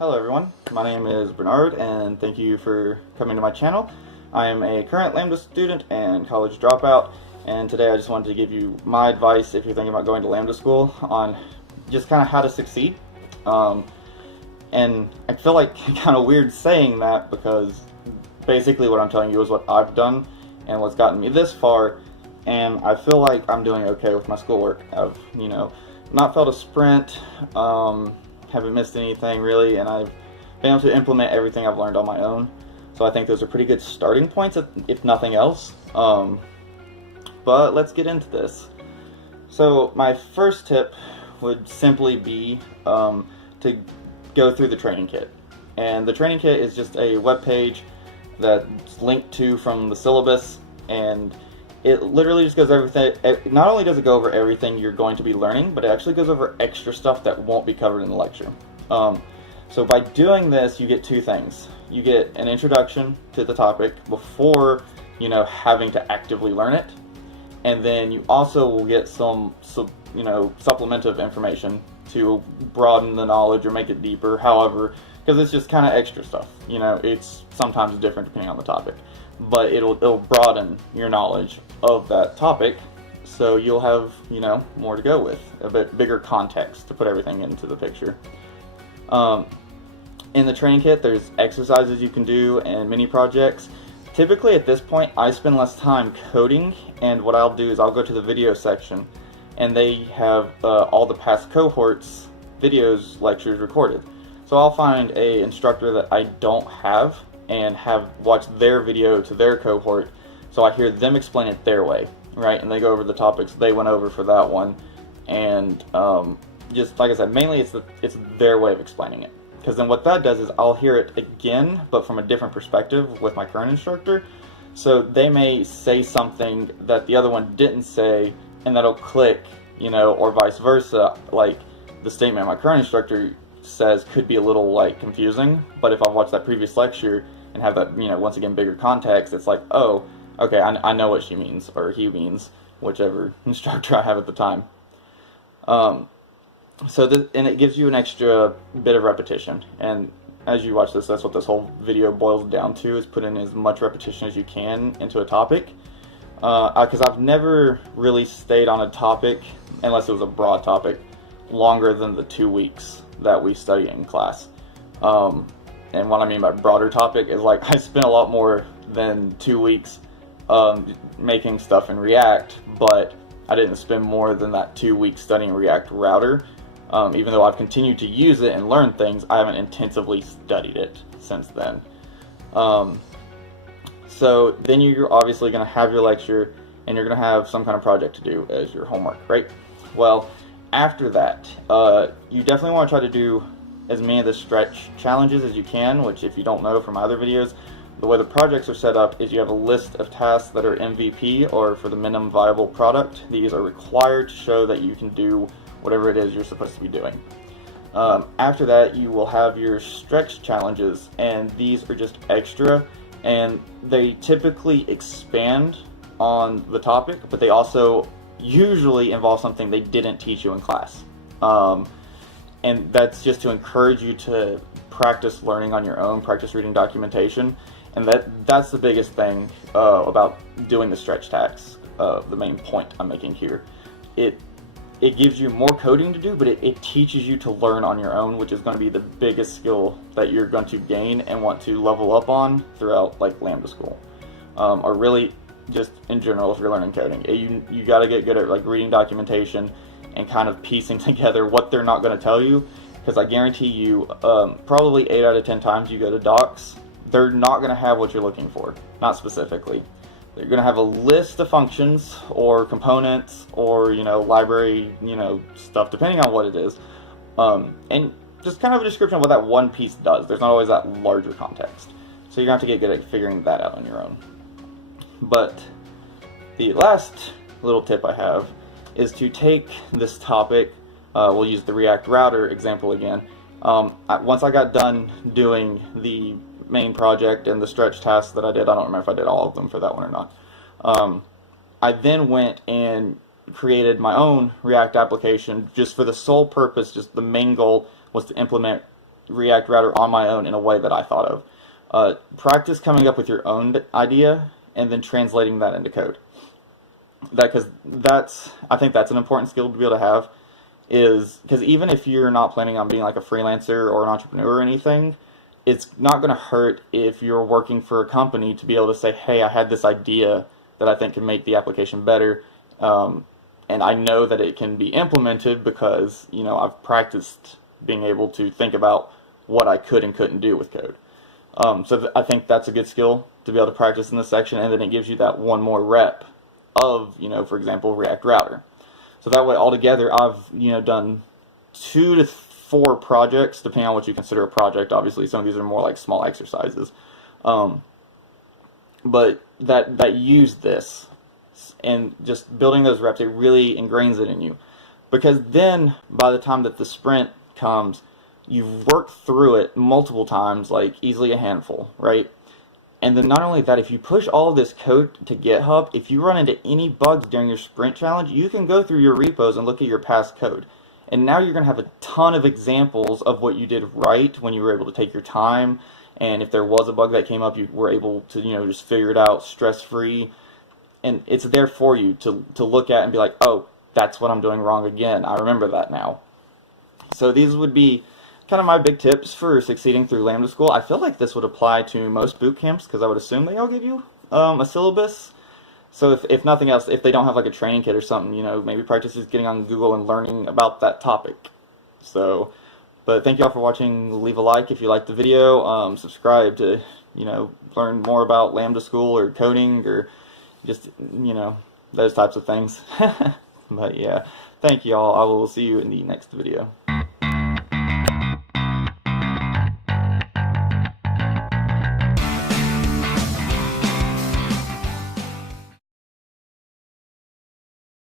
Hello everyone, my name is Bernard and thank you for coming to my channel. I am a current Lambda student and college dropout, and today I just wanted to give you my advice if you're thinking about going to Lambda School on just kind of how to succeed. And I feel like kind of weird saying that because basically what I'm telling you is what I've done and what's gotten me this far, and I feel like I'm doing okay with my schoolwork. I've, not failed a sprint, haven't missed anything really, and I've been able to implement everything I've learned on my own. So I think those are pretty good starting points, if nothing else. But let's get into this. So my first tip would simply be to go through the training kit. And the training kit is just a web page that's linked to from the syllabus, and it literally just goes everything. Not only does it go over everything you're going to be learning, but it actually goes over extra stuff that won't be covered in the lecture. So by doing this, you get two things. You get an introduction to the topic before, having to actively learn it. And then you also will get some supplemental information to broaden the knowledge or make it deeper, however, because it's just kind of extra stuff. It's sometimes different depending on the topic, but it'll broaden your knowledge of that topic, so you'll have, more to go with, a bit bigger context to put everything into the picture. In the training kit, there's exercises you can do and mini projects. Typically at this point, I spend less time coding, and what I'll do is I'll go to the video section, and they have all the past cohorts videos lectures recorded. So I'll find a instructor that I don't have and have watched their video to their cohort, so I hear them explain it their way, right? And they go over the topics they went over for that one, and just like I said, mainly it's their way of explaining it. Because then what that does is I'll hear it again, but from a different perspective with my current instructor. So they may say something that the other one didn't say, and that'll click, or vice versa. Like the statement my current instructor says could be a little confusing, but if I watch that previous lecture and have that, once again, bigger context, it's like, oh, okay, I know what she means, or he means, whichever instructor I have at the time. And it gives you an extra bit of repetition, and as you watch this, that's what this whole video boils down to, is put in as much repetition as you can into a topic, because I've never really stayed on a topic, unless it was a broad topic, longer than the 2 weeks that we study in class. And what I mean by broader topic is I spent a lot more than 2 weeks making stuff in React, but I didn't spend more than that 2 weeks studying React Router. Even though I've continued to use it and learn things, I haven't intensively studied it since then. So then you're obviously going to have your lecture, and you're going to have some kind of project to do as your homework, right? Well, after that, you definitely want to try to do as many of the stretch challenges as you can, which, if you don't know from my other videos, the way the projects are set up is you have a list of tasks that are MVP, or for the minimum viable product. These are required to show that you can do whatever it is you're supposed to be doing. After that, you will have your stretch challenges, and these are just extra, and they typically expand on the topic, but they also usually involve something they didn't teach you in class. And that's just to encourage you to practice learning on your own, practice reading documentation, and that's the biggest thing about doing the stretch tasks. The main point I'm making here. It gives you more coding to do, but it teaches you to learn on your own, which is going to be the biggest skill that you're going to gain and want to level up on throughout Lambda School, or really just in general if you're learning coding. You got to get good at reading documentation and kind of piecing together what they're not going to tell you, because I guarantee you probably 8 out of 10 times you go to docs, they're not going to have what you're looking for, not specifically. They're going to have a list of functions or components or, library, stuff, depending on what it is. And just kind of a description of what that one piece does. There's not always that larger context. So you're going to have to get good at figuring that out on your own. But the last little tip I have is to take this topic, we'll use the React Router example again. Once I got done doing the main project and the stretch tasks that I did, I don't remember if I did all of them for that one or not, I then went and created my own React application just for the sole purpose, just the main goal was to implement React Router on my own in a way that I thought of. Practice coming up with your own idea and then translating that into code. Because I think that's an important skill to be able to have, is because even if you're not planning on being like a freelancer or an entrepreneur or anything, it's not going to hurt if you're working for a company to be able to say, hey, I had this idea that I think can make the application better, and I know that it can be implemented because, you know, I've practiced being able to think about what I could and couldn't do with code. So I think that's a good skill to be able to practice in this section, and then it gives you that one more rep of, you know, for example, React Router. So that way, altogether, I've, you know, done 2 to 4 projects, depending on what you consider a project. Obviously, some of these are more like small exercises, but that use this, and just building those reps, it really ingrains it in you, because then by the time that the sprint comes, you've worked through it multiple times, like easily a handful, right? And then not only that, if you push all of this code to GitHub, if you run into any bugs during your sprint challenge, you can go through your repos and look at your past code. And now you're going to have a ton of examples of what you did right when you were able to take your time. And if there was a bug that came up, you were able to, you know, just figure it out stress-free. And it's there for you to look at and be like, oh, that's what I'm doing wrong again. I remember that now. So these would be kind of my big tips for succeeding through Lambda School. I feel like this would apply to most boot camps, because I would assume they all give you a syllabus. So if nothing else, if they don't have like a training kit or something, you know, maybe practice is getting on Google and learning about that topic. So, but thank y'all for watching. Leave a like if you liked the video. Subscribe to, you know, learn more about Lambda School or coding or just, you know, those types of things. But yeah, thank y'all. I will see you in the next video.